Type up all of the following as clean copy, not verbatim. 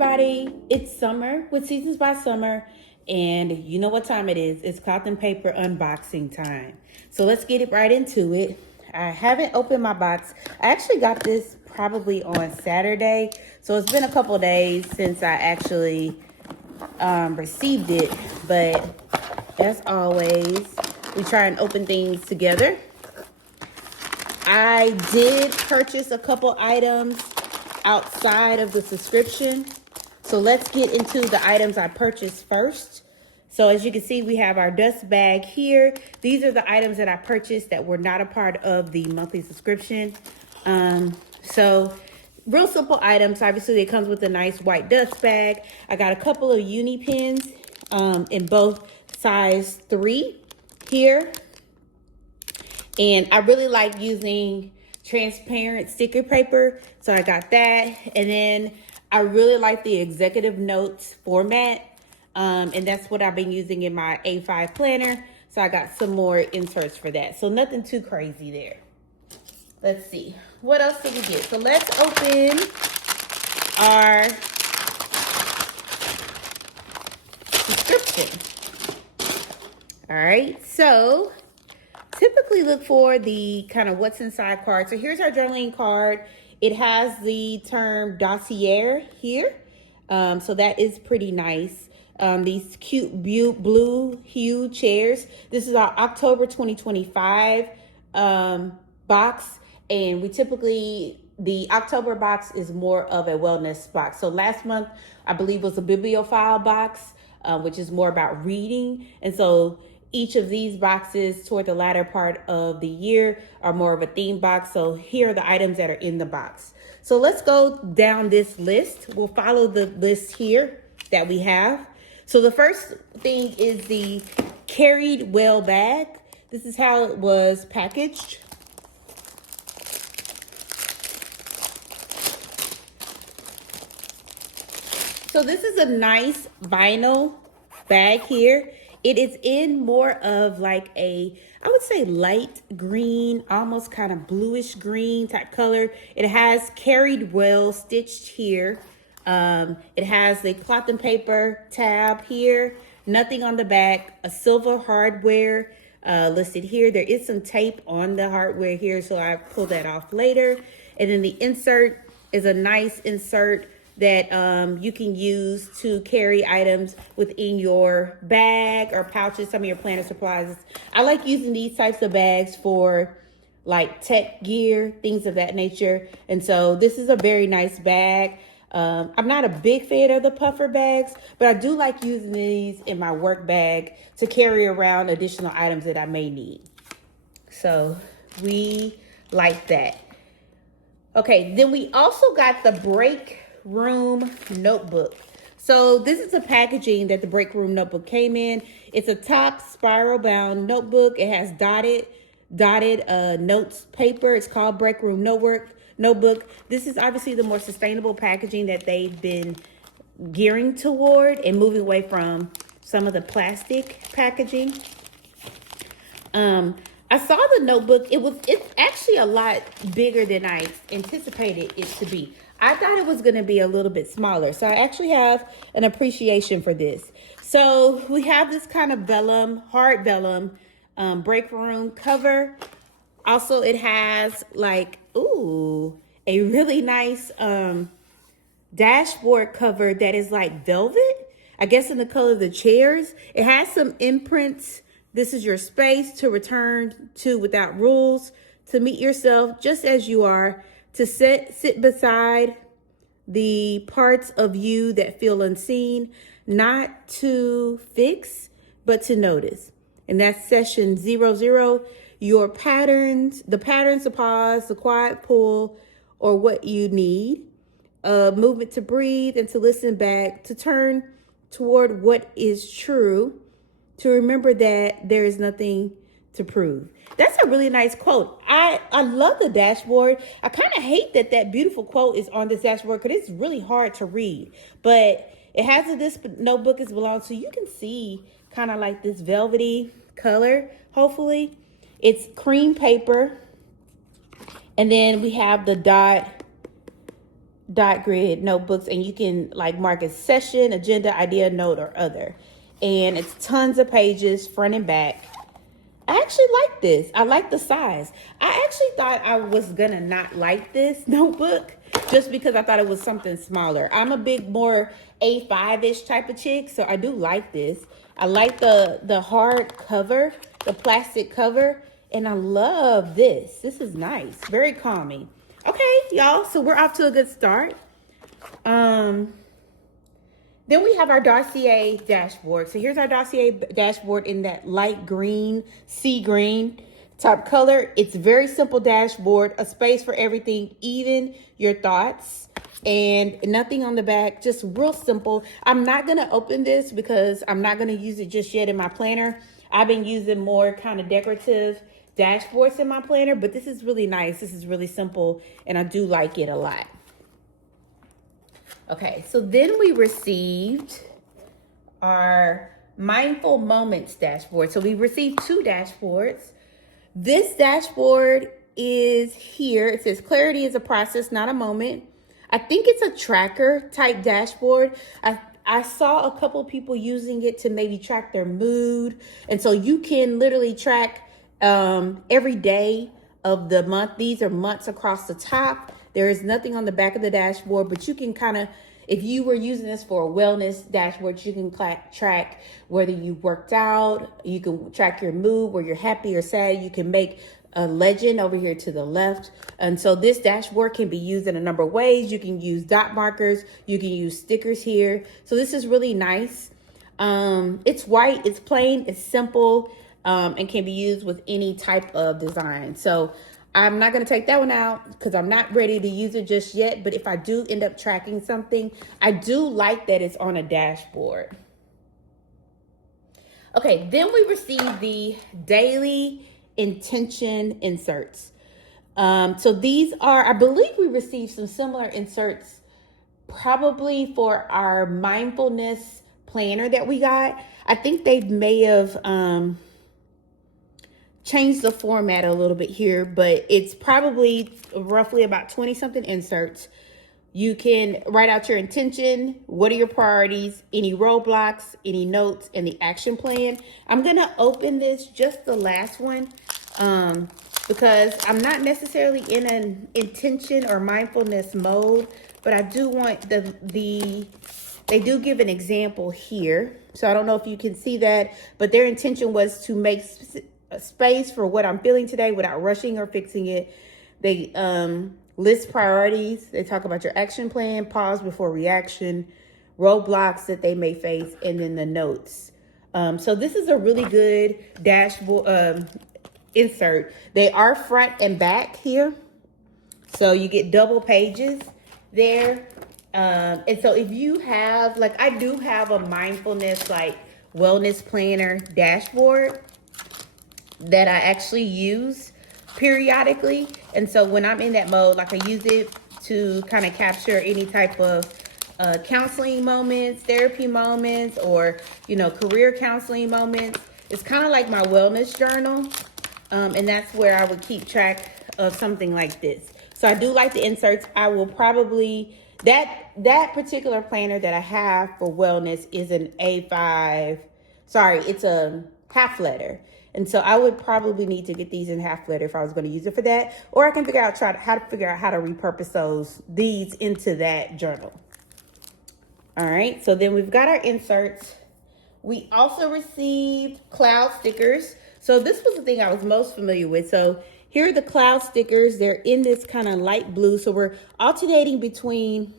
everybody, it's summer with Seasons by Summer, and you know what time it is. It's cloth and paper unboxing time. So let's get it right into it. I haven't opened my box. I actually got this probably on Saturday, so it's been a couple days since I actually received it, but as always, we try and open things together. I did purchase a couple items outside of the subscription. So let's get into the items I purchased first. So as you can see, we have our dust bag here. These are the items that I purchased that were not a part of the monthly subscription. So real simple items. Obviously, it comes with a nice white dust bag. I got a couple of uni pens in both size 3 here. And I really like using transparent sticker paper, so I got that. And then I really like the executive notes format, and that's what I've been using in my A5 planner, so I got some more inserts for that. So nothing too crazy there. Let's see, what else did we get? So let's open our subscription. All right, so typically look for the kind of what's inside card. So here's our journaling card. It has the term Dossier here. So that is pretty nice. These cute blue hue chairs. This is our October 2025 box. And we typically, the October box is more of a wellness box. So last month, I believe, was a bibliophile box, which is more about reading. And so each of these boxes toward the latter part of the year are more of a theme box. So here are the items that are in the box. So let's go down this list. We'll follow the list here that we have. So the first thing is the carried well bag. This is how it was packaged. So this is a nice vinyl bag here. It is in more of like a, I would say light green, almost kind of bluish green type color. It has carried well stitched here. It has the cloth and paper tab here, nothing on the back, a silver hardware listed here. There is some tape on the hardware here, so I pull that off later. And then the insert is a nice insert that you can use to carry items within your bag or pouches, some of your planner supplies. I like using these types of bags for like tech gear, things of that nature. And so this is a very nice bag. I'm not a big fan of the puffer bags, but I do like using these in my work bag to carry around additional items that I may need. So we like that. Okay, then we also got the Breakroom Notebook. So this is a packaging that the Breakroom Notebook came in. It's a top spiral bound notebook. It has dotted notes paper. It's called Breakroom Notebook. This is obviously the more sustainable packaging that they've been gearing toward and moving away from some of the plastic packaging. I saw the notebook. It's actually a lot bigger than I anticipated it to be. I thought it was going to be a little bit smaller. So I actually have an appreciation for this. So we have this kind of vellum, hard vellum break room cover. Also, it has like, a really nice dashboard cover that is like velvet. I guess in the color of the chairs. It has some imprints. This is your space to return to without rules, to meet yourself just as you are, to sit beside the parts of you that feel unseen, not to fix, but to notice. And that's session 00, your patterns, the patterns to pause, the quiet pull, or what you need, movement to breathe and to listen back, to turn toward what is true, to remember that there is nothing to prove. That's a really nice quote. I love the dashboard. I kind of hate that beautiful quote is on this dashboard because it's really hard to read. But it has this notebook is belonged, so you can see kind of like this velvety color, hopefully. It's cream paper. And then we have the dot dot grid notebooks, and you can like mark as session, agenda, idea, note, or other. And it's tons of pages, front and back. I actually like this. I like the size. I actually thought I was gonna not like this notebook just because I thought it was something smaller. I'm a big more A5-ish type of chick, so I do like this. I like the hard cover, the plastic cover, and I love this. This is nice, very calming. Okay, y'all, so we're off to a good start. Then we have our Dossier dashboard. So here's our Dossier dashboard in that light green, sea green type color. It's very simple dashboard, a space for everything, even your thoughts, and nothing on the back, just real simple. I'm not gonna open this because I'm not gonna use it just yet in my planner. I've been using more kind of decorative dashboards in my planner, but this is really nice. This is really simple, and I do like it a lot. Okay, so then we received our Mindful Moments dashboard. So we received 2 dashboards. This dashboard is here. It says clarity is a process, not a moment. I think it's a tracker type dashboard. I saw a couple people using it to maybe track their mood. And so you can literally track every day of the month. These are months across the top. There is nothing on the back of the dashboard, but you can kind of, if you were using this for a wellness dashboard, you can track whether you worked out, you can track your mood, where you're happy or sad. You can make a legend over here to the left. And so this dashboard can be used in a number of ways. You can use dot markers, you can use stickers here. So this is really nice. It's white, it's plain, it's simple, and can be used with any type of design. So I'm not going to take that one out because I'm not ready to use it just yet. But if I do end up tracking something, I do like that it's on a dashboard. Okay, then we received the daily intention inserts. So these are, I believe we received some similar inserts probably for our mindfulness planner that we got. I think they may have changed the format a little bit here, but it's probably roughly about 20 something inserts. You can write out your intention, what are your priorities, any roadblocks, any notes, and the action plan. I'm gonna open this, just the last one, because I'm not necessarily in an intention or mindfulness mode, but I do want they do give an example here. So I don't know if you can see that, but their intention was to make a space for what I'm feeling today without rushing or fixing it. They list priorities. They talk about your action plan, pause before reaction, roadblocks that they may face, and then the notes. So this is a really good dashboard insert. They are front and back here. So you get double pages there. And so if you have, like I do have a mindfulness, like wellness planner dashboard that I actually use periodically. And so when I'm in that mode, like I use it to kind of capture any type of counseling moments, therapy moments, or, you know, career counseling moments. It's kind of like my wellness journal. And that's where I would keep track of something like this. So I do like the inserts. I will probably, that particular planner that I have for wellness is an A5, sorry, it's a half letter. And so I would probably need to get these in half letter if I was going to use it for that. Or I can figure out how to repurpose these into that journal. All right, so then we've got our inserts. We also received cloud stickers. So this was the thing I was most familiar with. So here are the cloud stickers. They're in this kind of light blue. So we're alternating between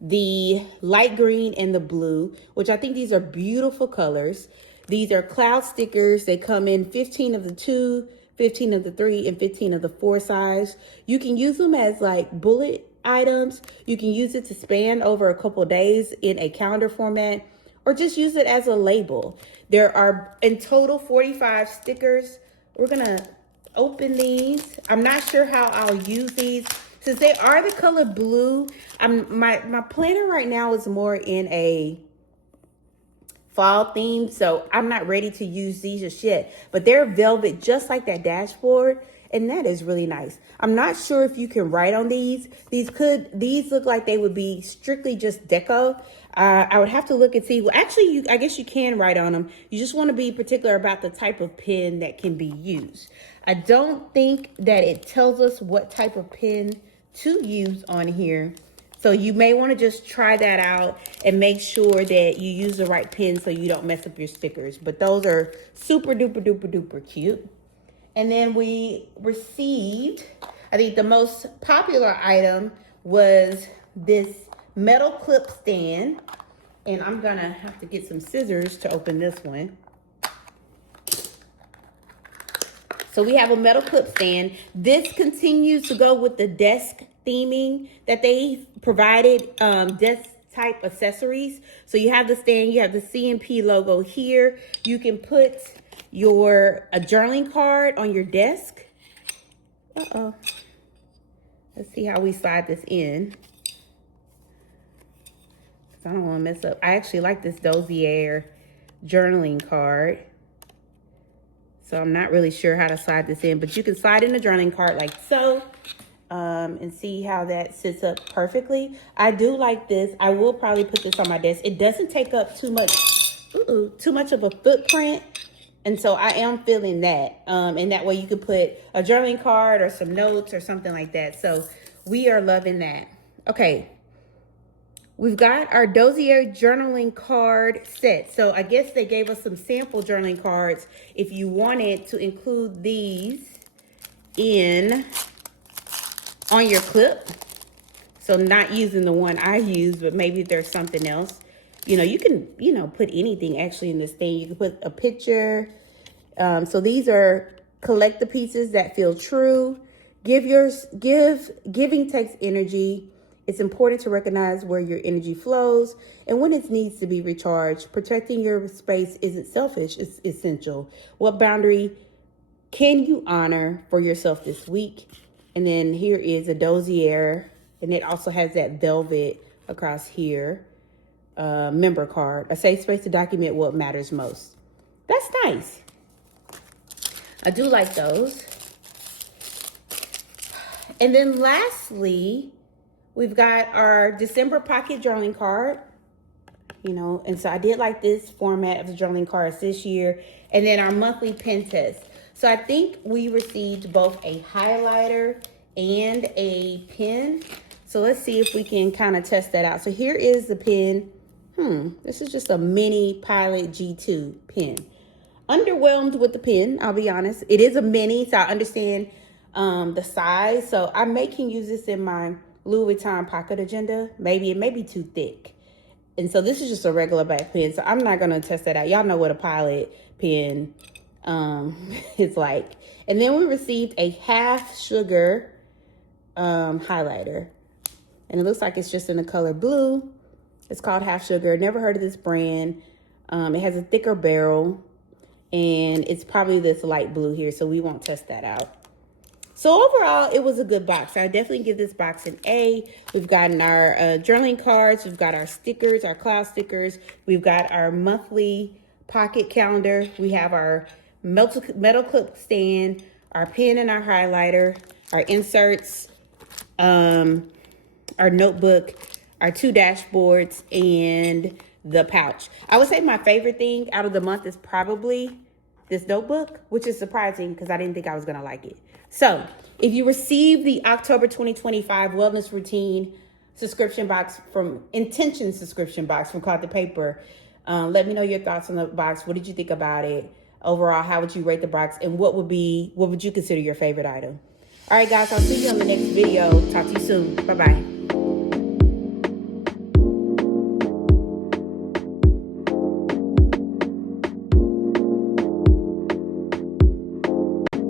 the light green and the blue, which I think these are beautiful colors. These are cloud stickers. They come in 15 of the 2, 15 of the 3, and 15 of the 4 size. You can use them as like bullet items. You can use it to span over a couple of days in a calendar format, or just use it as a label. There are in total 45 stickers. We're gonna open these. I'm not sure how I'll use these. Since they are the color blue, my planner right now is more in a fall theme, so I'm not ready to use these just yet. But they're velvet, just like that dashboard, And that is really nice. I'm not sure if you can write on these. These look like they would be strictly just deco. I would have to look and see. Well, actually, I guess you can write on them. You just want to be particular about the type of pen that can be used. I don't think that it tells us what type of pen to use on here. So you may want to just try that out and make sure that you use the right pen so you don't mess up your stickers. But those are super duper duper duper cute. And then we received, I think the most popular item was this metal clip stand. And I'm gonna have to get some scissors to open this one. So we have a metal clip stand. This continues to go with the desk theming that they provided, desk type accessories. So you have the stand, you have the CMP logo here. You can put a journaling card on your desk. Let's see how we slide this in. I don't want to mess up. I actually like this Dossier journaling card. So I'm not really sure how to slide this in, but you can slide in a journaling card like so, and see how that sits up perfectly. I do like this. I will probably put this on my desk. It doesn't take up too much of a footprint. And so I am feeling that. And that way you could put a journaling card or some notes or something like that. So we are loving that. Okay. We've got our Dossier journaling card set. So I guess they gave us some sample journaling cards if you wanted to include these on your clip. So not using the one I use, but maybe there's something else. You can, put anything actually in this thing. You can put a picture. So these are collect the pieces that feel true. Giving takes energy. It's important to recognize where your energy flows and when it needs to be recharged. Protecting your space isn't selfish, it's essential. What boundary can you honor for yourself this week? And then here is a Dossier, and it also has that velvet across here. Member card, a safe space to document what matters most. That's nice. I do like those. And then lastly, we've got our December pocket journaling card, and so I did like this format of the journaling cards this year. And then our monthly pen test. So I think we received both a highlighter and a pen. So let's see if we can kind of test that out. So here is the pen. This is just a mini Pilot G2 pen. Underwhelmed with the pen, I'll be honest. It is a mini, so I understand the size. So I can use this in my Louis Vuitton pocket agenda. Maybe it may be too thick. And so this is just a regular back pen. So I'm not going to test that out. Y'all know what a Pilot pen is like. And then we received a half sugar highlighter. And it looks like it's just in the color blue. It's called Half Sugar. Never heard of this brand. It has a thicker barrel. And it's probably this light blue here. So we won't test that out. So overall, it was a good box. I definitely give this box an A. We've gotten our journaling cards. We've got our stickers, our cloud stickers. We've got our monthly pocket calendar. We have our metal clip stand, our pen and our highlighter, our inserts, our notebook, our 2 dashboards, and the pouch. I would say my favorite thing out of the month is probably this notebook, which is surprising because I didn't think I was going to like it. So if you receive the October 2025 wellness routine subscription box from Intention subscription box from Cloth to Paper, let me know your thoughts on the box. What did you think about it? Overall, how would you rate the box? And what would you consider your favorite item? All right, guys, I'll see you on the next video. Talk to you soon. Bye-bye.